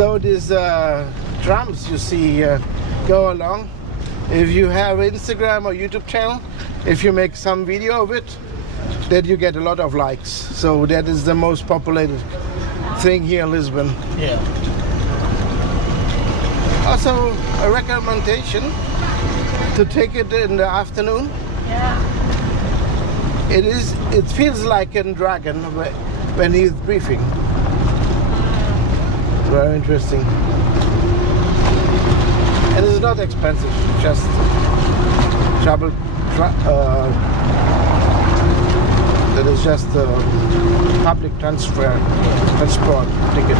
So these drums you see go along. If you have Instagram or YouTube channel, if you make some video of it, then you get a lot of likes. So that is the most populated thing here in Lisbon. Yeah. Also a recommendation to take it in the afternoon. Yeah. It feels like a dragon when he's breathing. Very interesting. And it's not expensive, just that is just a public transport ticket.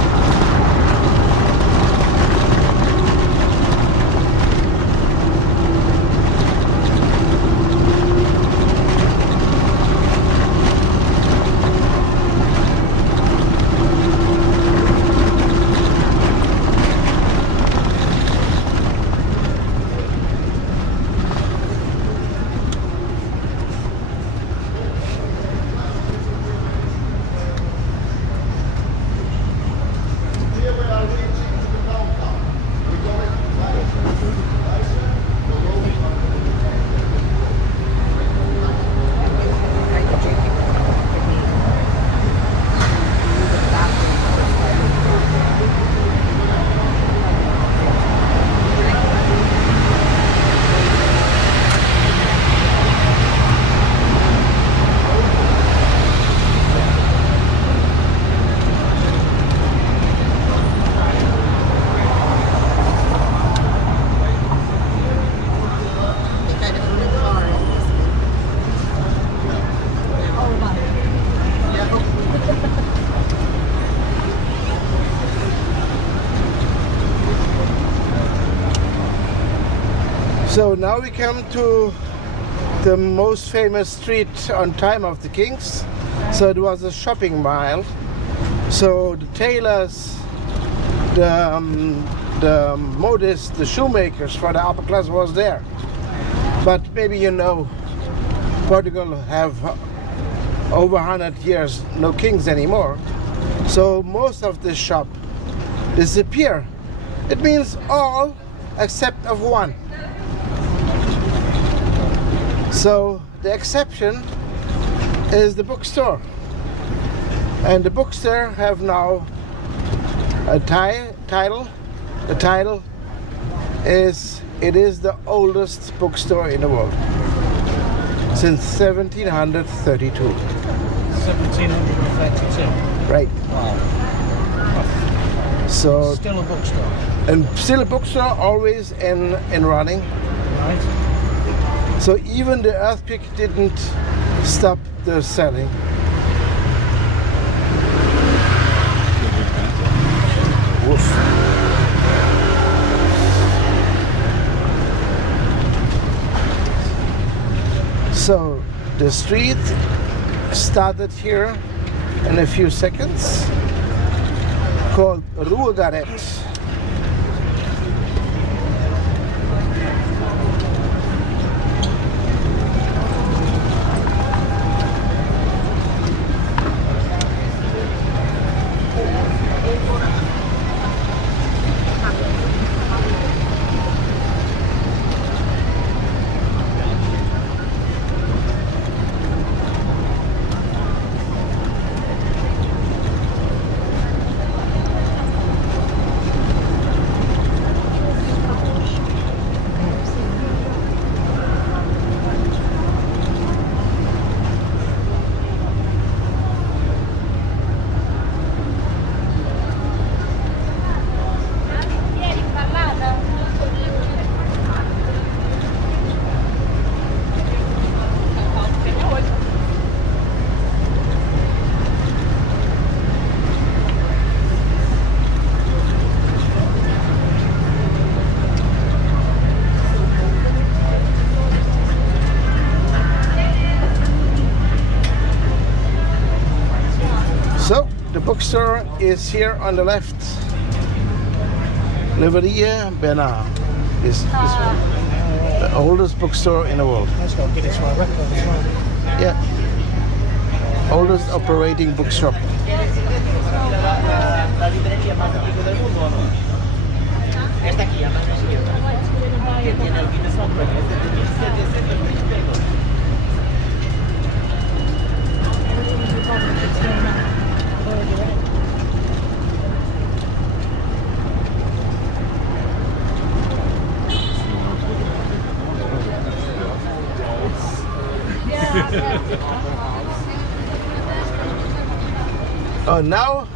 So now we come to the most famous street on time of the Kings. So it was a shopping mile. So the tailors, the modists, the shoemakers for the upper class was there. But maybe you know, Portugal have over 100 years no kings anymore. So most of the shop disappear. It means all except of one. So the exception is the bookstore, and the bookstore have now a title. The title is the oldest bookstore in the world since 1732. 1732. Right. Wow. So Still a bookstore. and still a bookstore, always in running. Right. So even the earthquake didn't stop the selling. Woof. So the street started here in a few seconds, called Ruagaret. The bookstore is here on the left. Livraria Bernard is this one. The oldest bookstore in the world. Let's go get it to our record as well. Yeah. Oldest operating bookshop. La librería más antigua del mundo, ¿o no? Esta aquí, a mano izquierda. Que tiene el Guinness Book, es de 1722. Oh, now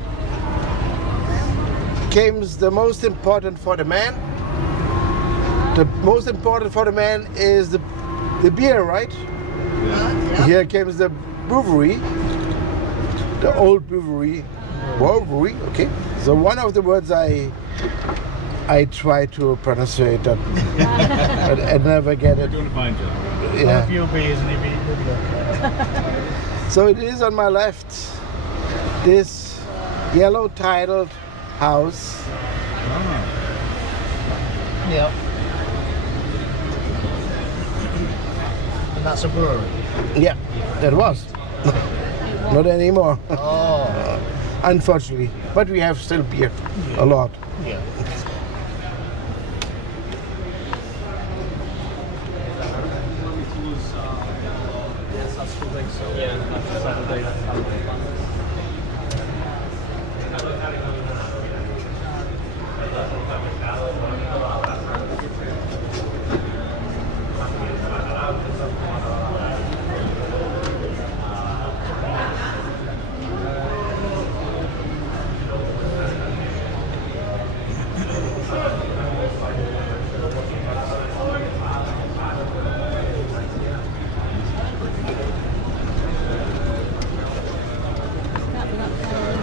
comes the most important for the man. The most important for the man is the beer, right? Yeah. Here comes the brewery, the old brewery. Brewery, okay. So one of the words I try to pronounce it, but I never get it. Doing a fine job. A Yeah. few beers and you'll be okay. So it is on my left, this yellow tiled house. Yeah. And that's a brewery. Yeah, that was. Not anymore, Oh. unfortunately. But we have still beer, a lot. Yeah.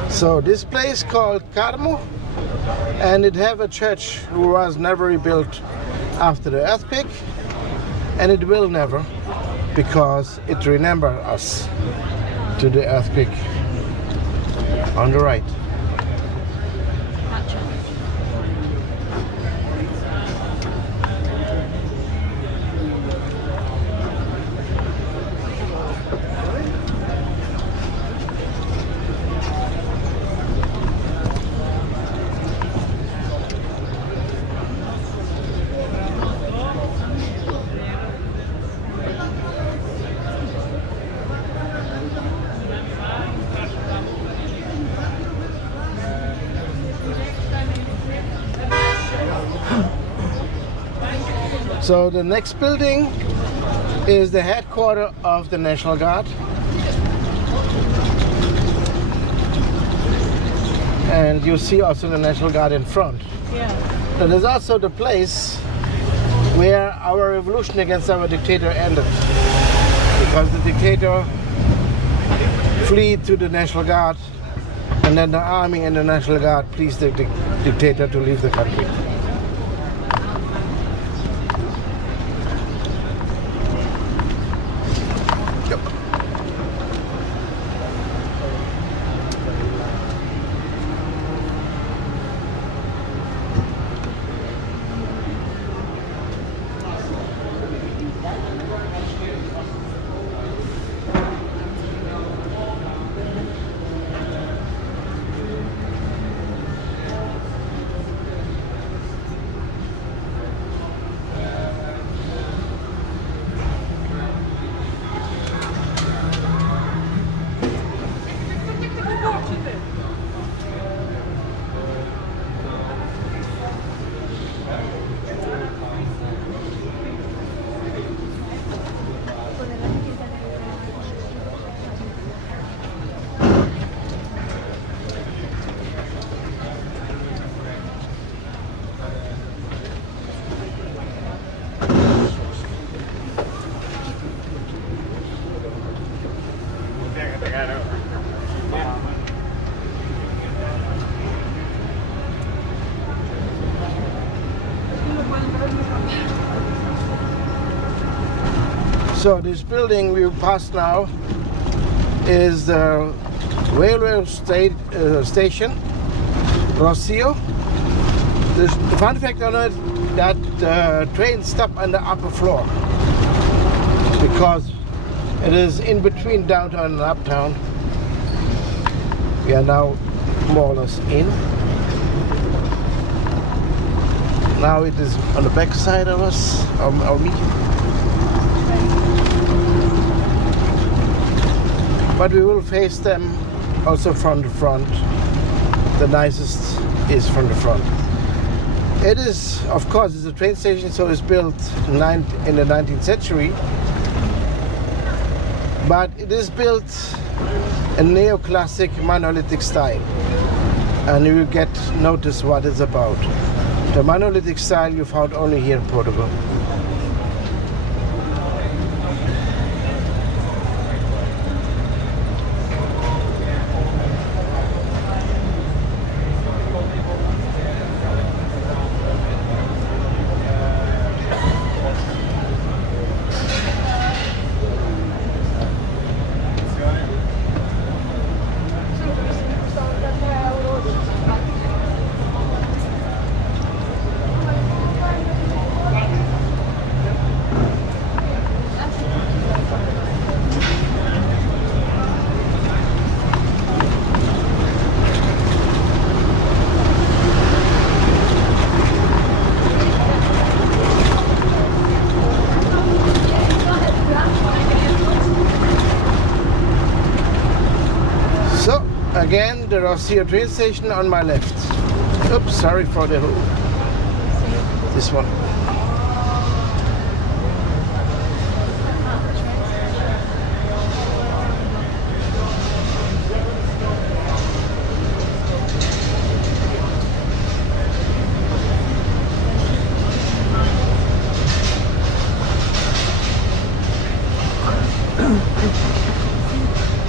So this place called Carmo, and it have a church who was never rebuilt after the earthquake, and it will never, because it remember us to the earthquake on the right. So the next building is the headquarters of the National Guard. And you see also the National Guard in front. Yeah. That is also the place where our revolution against our dictator ended. Because the dictator fled to the National Guard, and then the army and the National Guard pleased the dictator to leave the country. So this building we pass now is the railway station, Rocio. The fun fact on it that the train stop on the upper floor because it is in between downtown and uptown. We are now more or less in. Now it is on the back side of us, or me. But we will face them also from the front. The nicest is from the front. It is, of course, it's a train station, so it's built in the 19th century. But it is built in neoclassic monolithic style. And you will get notice what it's about. The monolithic style you found only here in Portugal. Again, the Rocio train station on my left. Oops, sorry for the this one.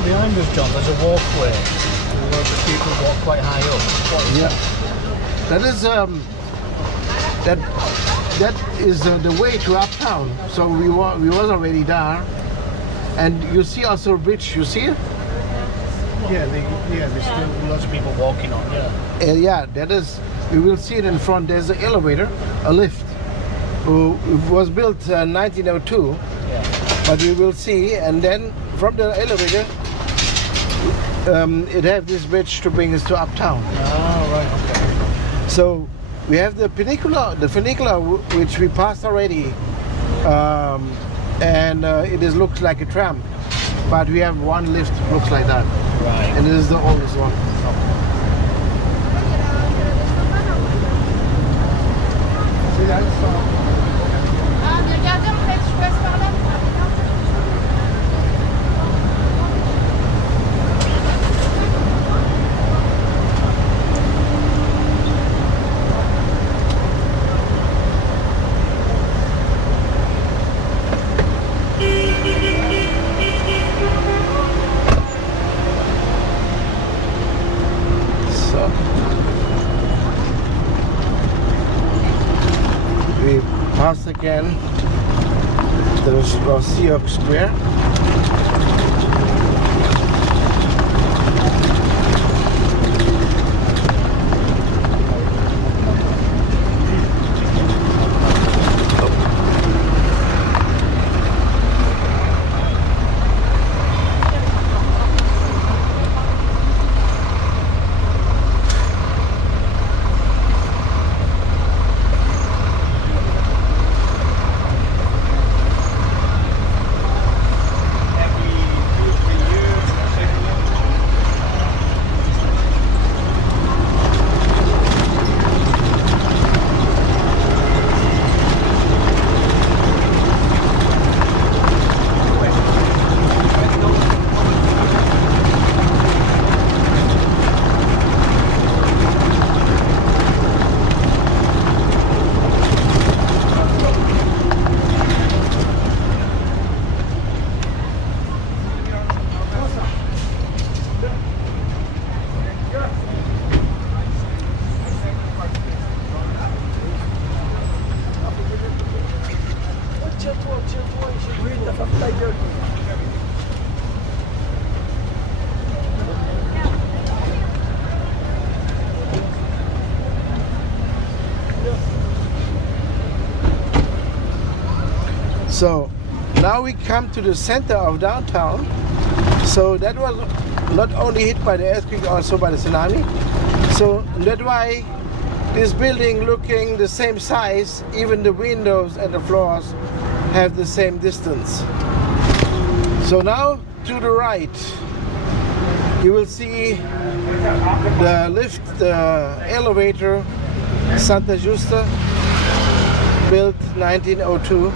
Behind us, John, there's a walkway. Where the people walk quite high up. Yeah, that is that is the way to uptown. So we was already there, and you see also a bridge. You see it? Yeah, there's still lots of people walking on. Yeah. Yeah, that is. You will see it in front. There's an elevator, a lift. It was built 1902, Yeah. but you will see, and then from the elevator. It have this bridge to bring us to uptown. Oh, right, okay. So we have the funicular which we passed already, and it looks like a tram, but we have one lift looks like that, Right. and this is the oldest one. See that? Regardez en fait, je passe par là. We pass again the Rocio Square. So now we come to the center of downtown. So that was not only hit by the earthquake, also by the tsunami. So that's why this building looking the same size, even the windows and the floors have the same distance. So now to the right, you will see the lift, the elevator, Santa Justa, built 1902.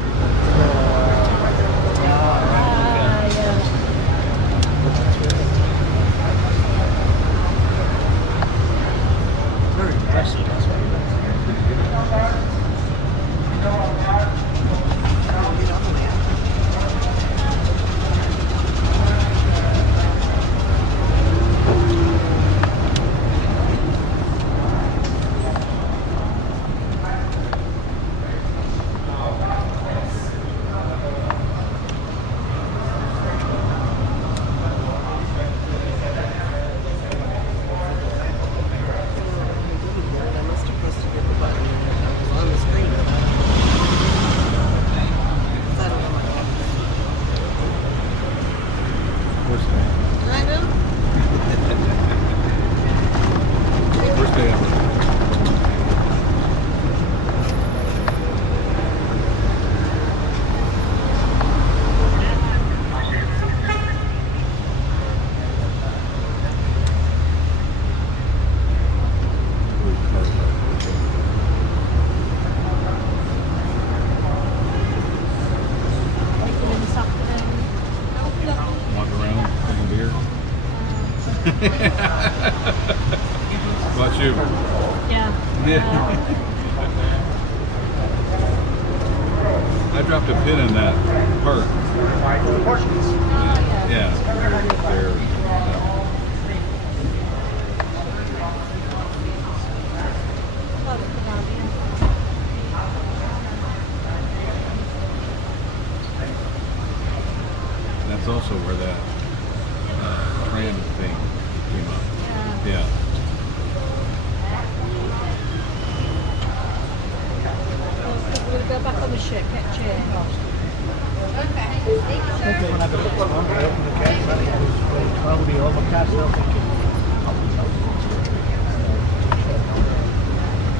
Very impressive. About you? Yeah. I dropped a pin in that park. The Portuguese. Yeah. They're that's also where that tram thing came up. Yeah. We'll go back on the ship, get changed. Okay, when I go to London, I open the case, and it was really cloudy, overcast, and I'm thinking,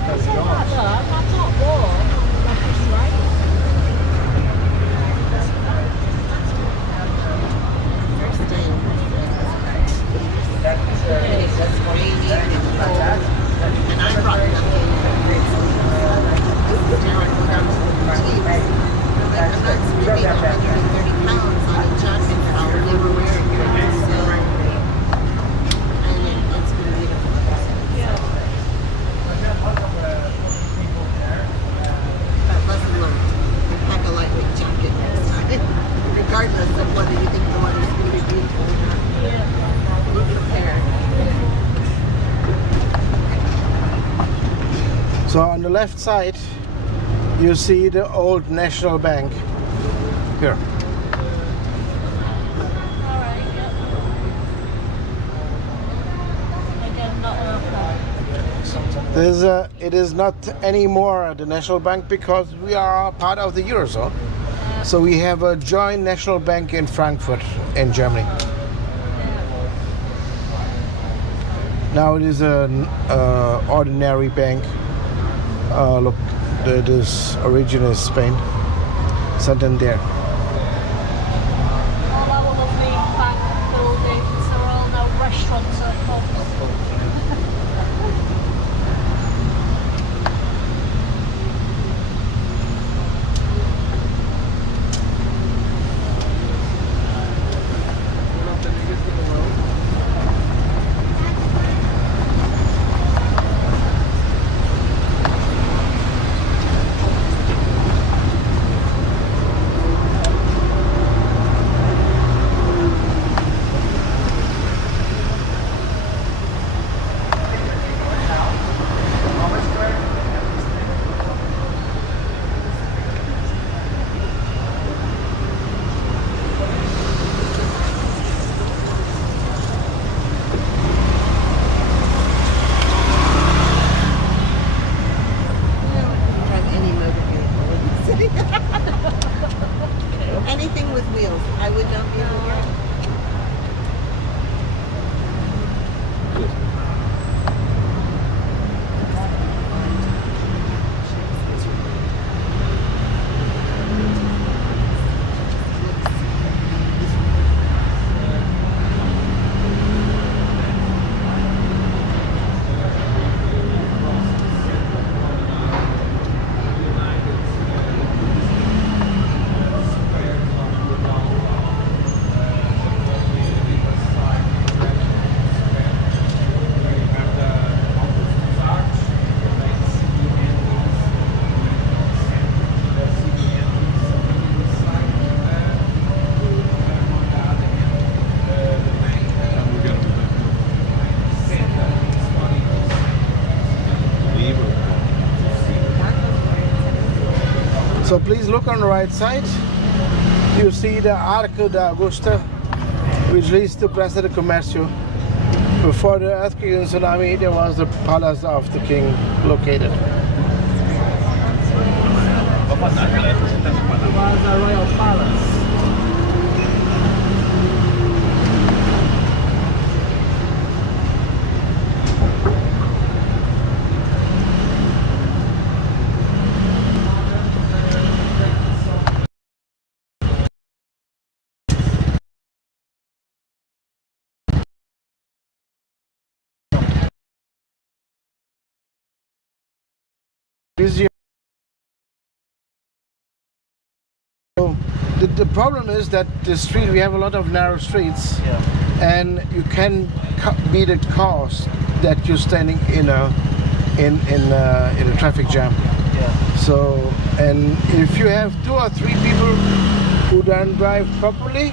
that's yours. That's not warm. That's just right. And I brought nothing. I'm not spending 130 pounds on a jacket that I'll never wear again. So, and it's been beautiful. But lesson learned. Pack a lightweight jacket next time. Regardless of whether you think the weather's going to be beautiful or not. Be prepared. So on the left side, you see the old National Bank here. Alright, yep. Again, not enough. It is not anymore the National Bank because we are part of the Eurozone. So we have a joint National Bank in Frankfurt in Germany. Now it is an ordinary bank. Look, this origin is Spain, Santander. All our lovely bank buildings are all now restaurants and pubs. So please look on the right side. You see the Arco da Augusta, which leads to Praça de Comércio. Before the earthquake and tsunami, there was the palace of the king located. It was a royal palace. So the problem is that the street, we have a lot of narrow streets, and you can be the cause that you're standing in a traffic jam. So, and if you have 2 or 3 people who don't drive properly,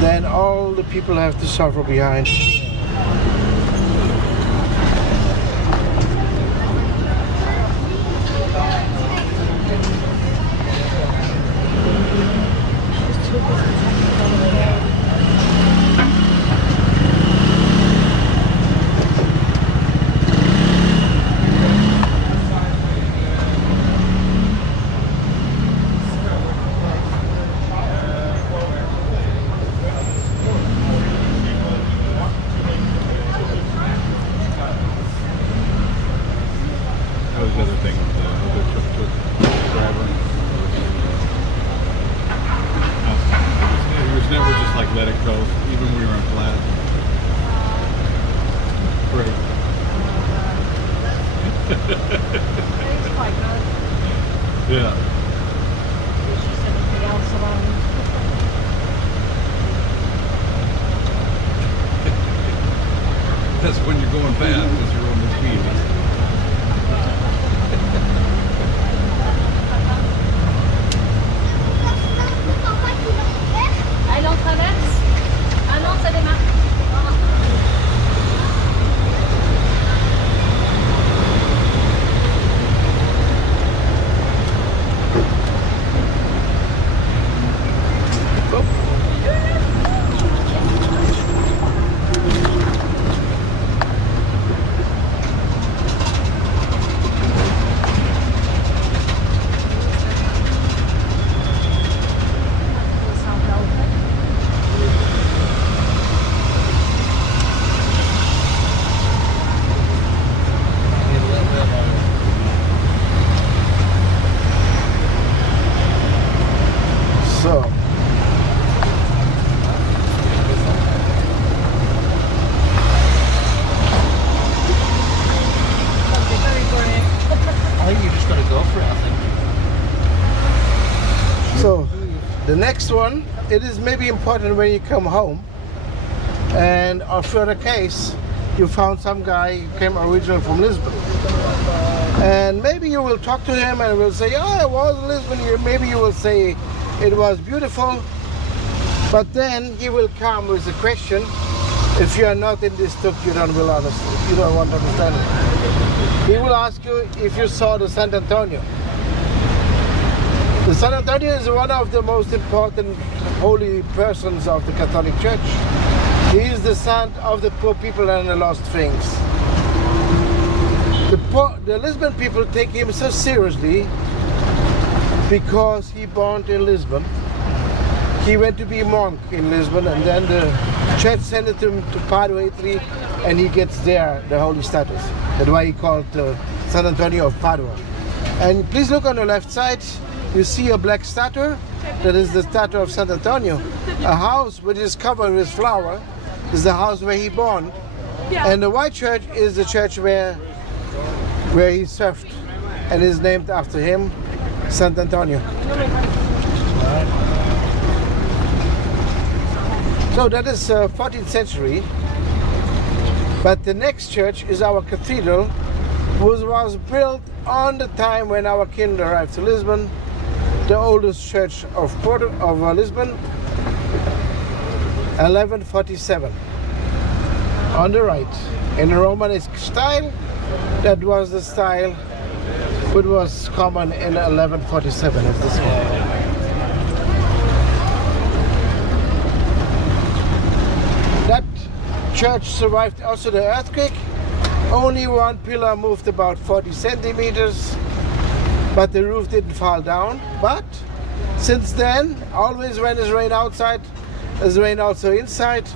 then all the people have to suffer behind. That was the other thing with the other tuk-tuk driver. He was never just like let it go, even when we were on flat. Great. It's quite good. Yeah. There's just everything else around. That's when you're going fast, because you're on the speed. Elle en traverse. Ah non, ça démarre. The next one, it is maybe important when you come home, and on further case, you found some guy who came originally from Lisbon. And maybe you will talk to him and will say, oh, I was in Lisbon. Maybe you will say it was beautiful. But then he will come with a question. If you are not in this Tuk, you don't want to understand it. He will ask you if you saw the Sant Antonio. The Sant Antonio is one of the most important holy persons of the Catholic Church. He is the saint of the poor people and the lost things. The Lisbon people take him so seriously because he born in Lisbon. He went to be a monk in Lisbon, and then the church sent him to Padua, Italy, and he gets there the holy status. That's why he called Sant Antonio of Padua. And please look on the left side. You see a black statue. That is the statue of Sant Antonio. A house which is covered with flower is the house where he born. Yeah. And the white church is the church where he served, and is named after him, Sant Antonio. So that is 14th century. But the next church is our cathedral, which was built on the time when our king arrived to Lisbon. The oldest church of Lisbon, 1147. On the right, in a Romanesque style. That was the style which was common in 1147 as this one. That church survived also the earthquake. Only one pillar moved about 40 centimeters, but the roof didn't fall down. But since then, always when it's rain outside, there's rain also inside.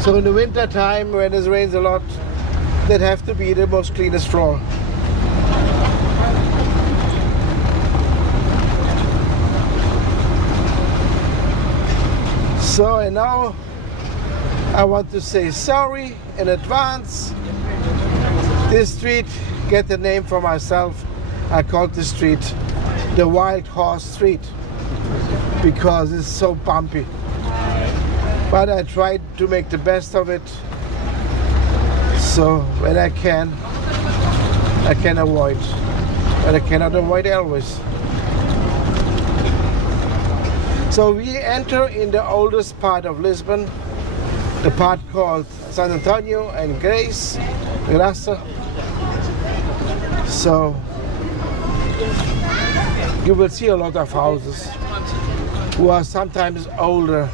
So in the winter time, when it rains a lot, that have to be the most cleanest floor. So, and now I want to say sorry in advance. This street get the name for myself. I called the street the Wild Horse Street because it's so bumpy. But I tried to make the best of it. So when I can avoid. But I cannot avoid always. So we enter in the oldest part of Lisbon, the part called San Antonio and Graça. So you will see a lot of houses who are sometimes older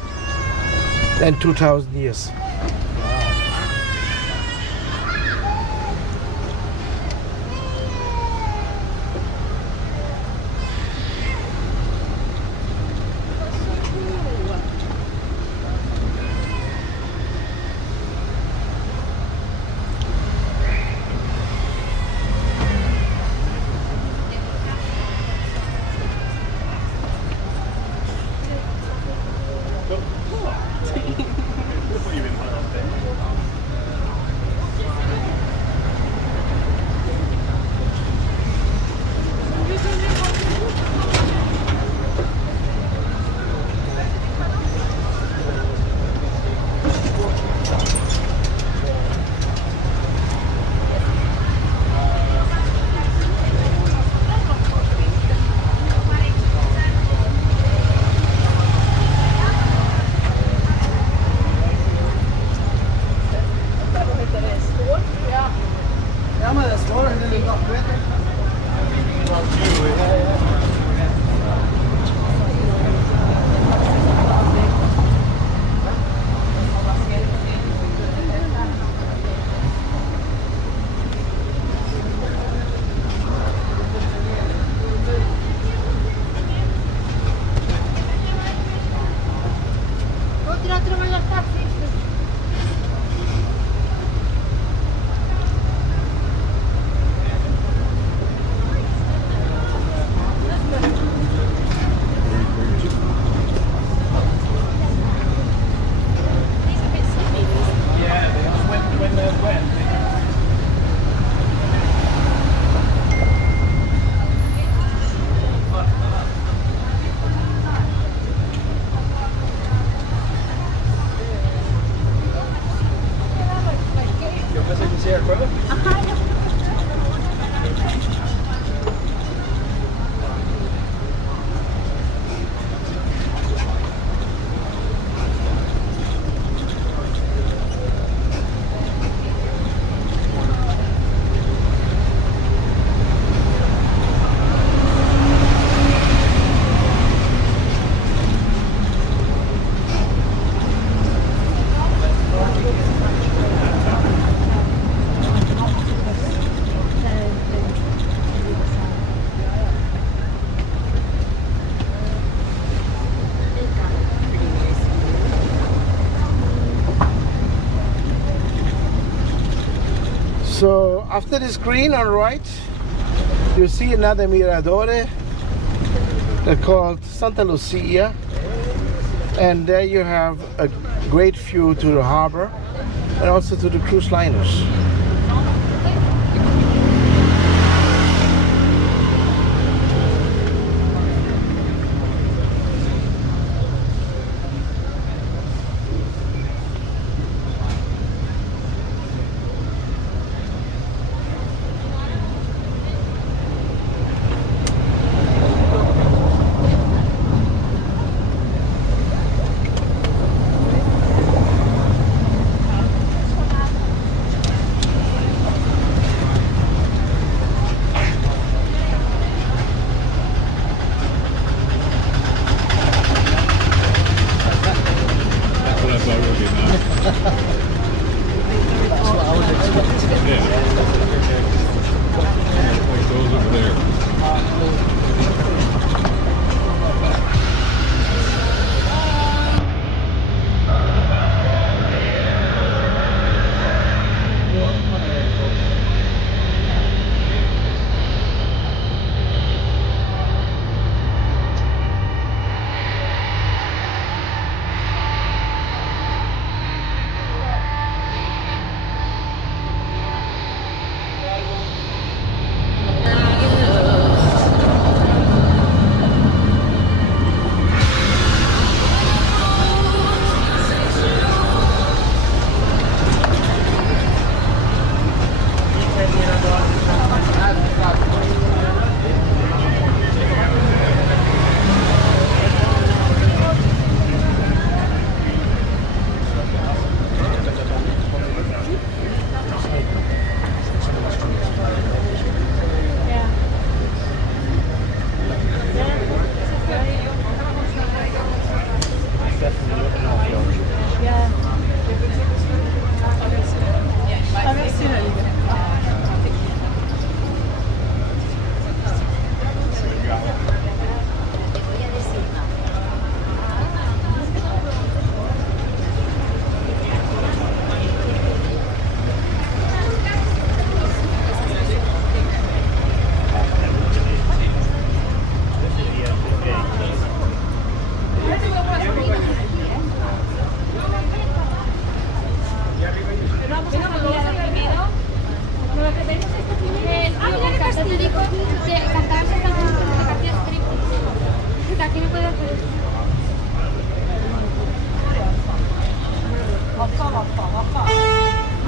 than 2,000 years. So after this green on the right, you see another miradore. They're called Santa Lucia, and there you have a great view to the harbor and also to the cruise liners.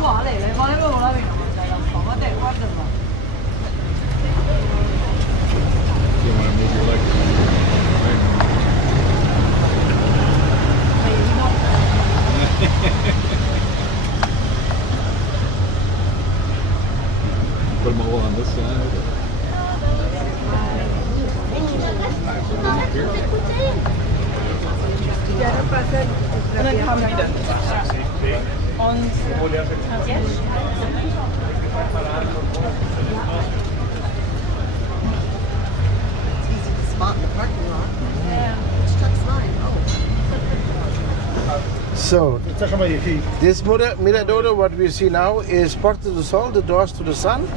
You want to move your legs. Put them all on this side. Und dann kam wieder. Und It's easy to spot in the parking lot. Yeah. Which truck's mine? Oh. So Talk about your feet. this Miradoro, what we see now, is Porta do Sol, the doors to the sun.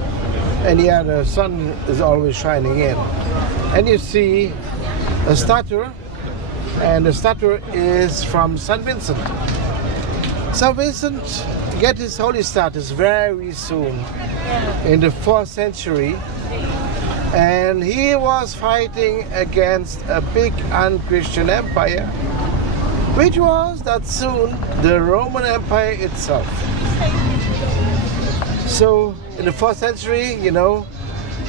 And yeah, the sun is always shining in. And you see a statue, and the statue is from St. Vincent. St. Vincent get his holy status very soon, in the 4th century. And he was fighting against a big unchristian empire, which was that soon the Roman Empire itself. So in the 4th century, you know,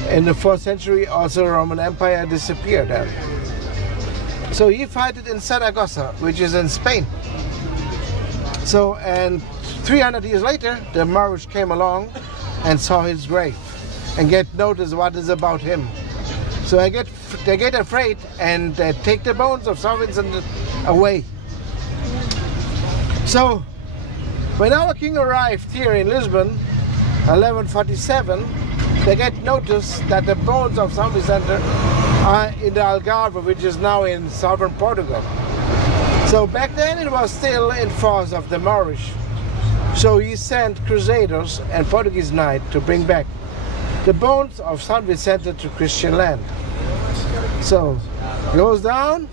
in the 4th century also Roman Empire disappeared then. So he fought in Saragossa, which is in Spain. So, and 300 years later, the Moorish came along and saw his grave and get notice what is about him. So they get afraid and take the bones of St. Vincent away. So when our king arrived here in Lisbon, 1147, they get notice that the bones of St. Vincent are in the Algarve, which is now in southern Portugal. So back then it was still in force of the Moorish. So he sent crusaders and Portuguese knights to bring back the bones of St. Vincent to Christian land. So goes down,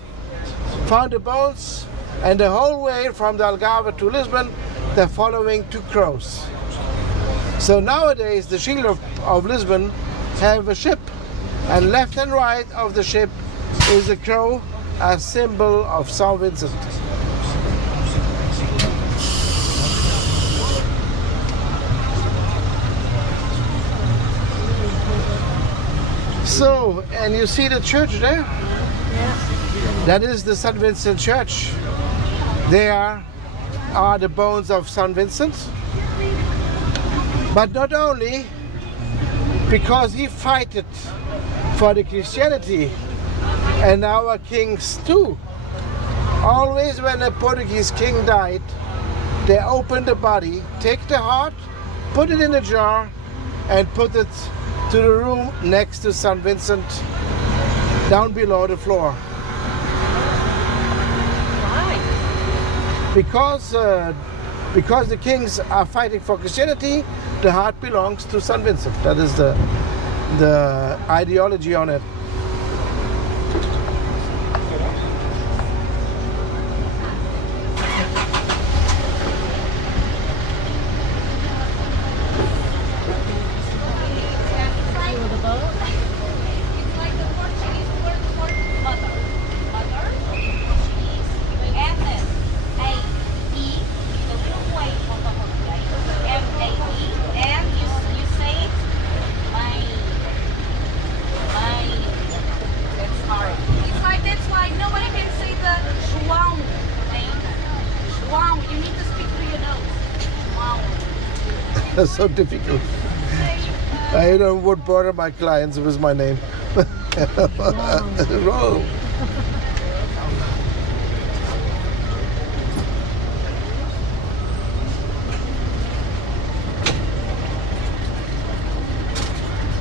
found the bones, and the whole way from the Algarve to Lisbon, they're following 2 crows. So nowadays the shield of Lisbon have a ship, and left and right of the ship is a crow, a symbol of St. Vincent. So, and you see the church there? That is the St. Vincent Church. There are the bones of St. Vincent. But not only because he fought for the Christianity, and our kings too. Always when a Portuguese king died, they open the body, take the heart, put it in a jar, and put it to the room next to St. Vincent, down below the floor. Because the kings are fighting for Christianity, the heart belongs to St. Vincent. That is the ideology on it. That's so difficult. I would bother my clients with my name. Wrong.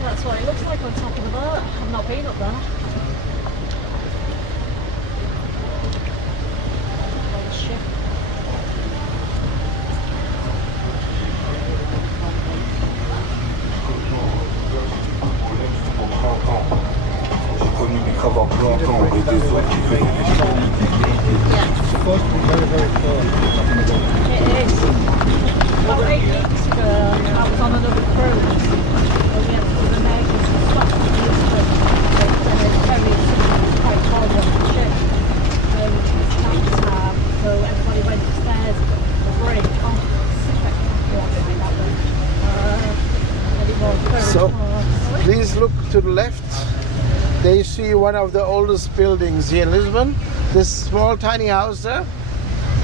That's what it looks like on top of the boat. I've not been up there. Or the ship. It's supposed to be very, very cold. It is. About 8 weeks ago, I was on another cruise. And we had to do the neighbours and stuff. So please look to the left. There you see one of the oldest buildings here in Lisbon. This small tiny house there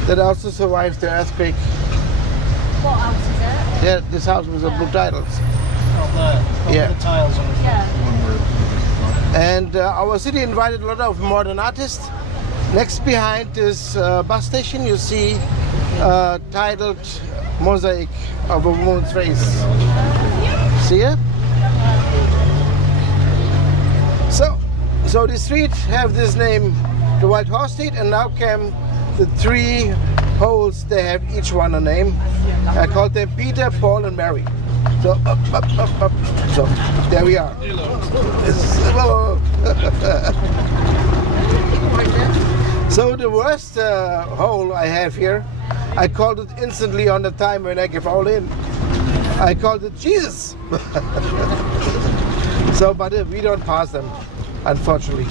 that also survived the earthquake. What house is it? Yeah, this house was a blue tiles. Up there. Yeah. The tiles on the front. Yeah. And our city invited a lot of modern artists. Next behind this bus station you see titled mosaic of a woman's face. See it? So the street have this name, the White Horse Street, and now came the 3 holes. They have each one a name. I called them Peter, Paul, and Mary. So up. So there we are. Hello. So the worst hole I have here, I called it instantly on the time when I give all in. I called it Jesus. So, but we don't pass them, unfortunately.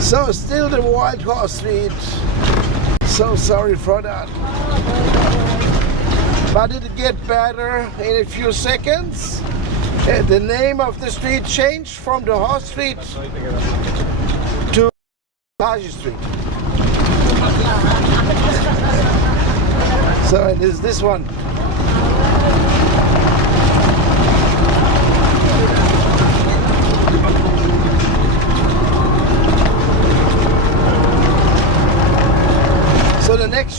So still the White Horse Street. So sorry for that. But it'll get better in a few seconds. The name of the street changed from the Horse Street to Page Street. So it is this one. So the next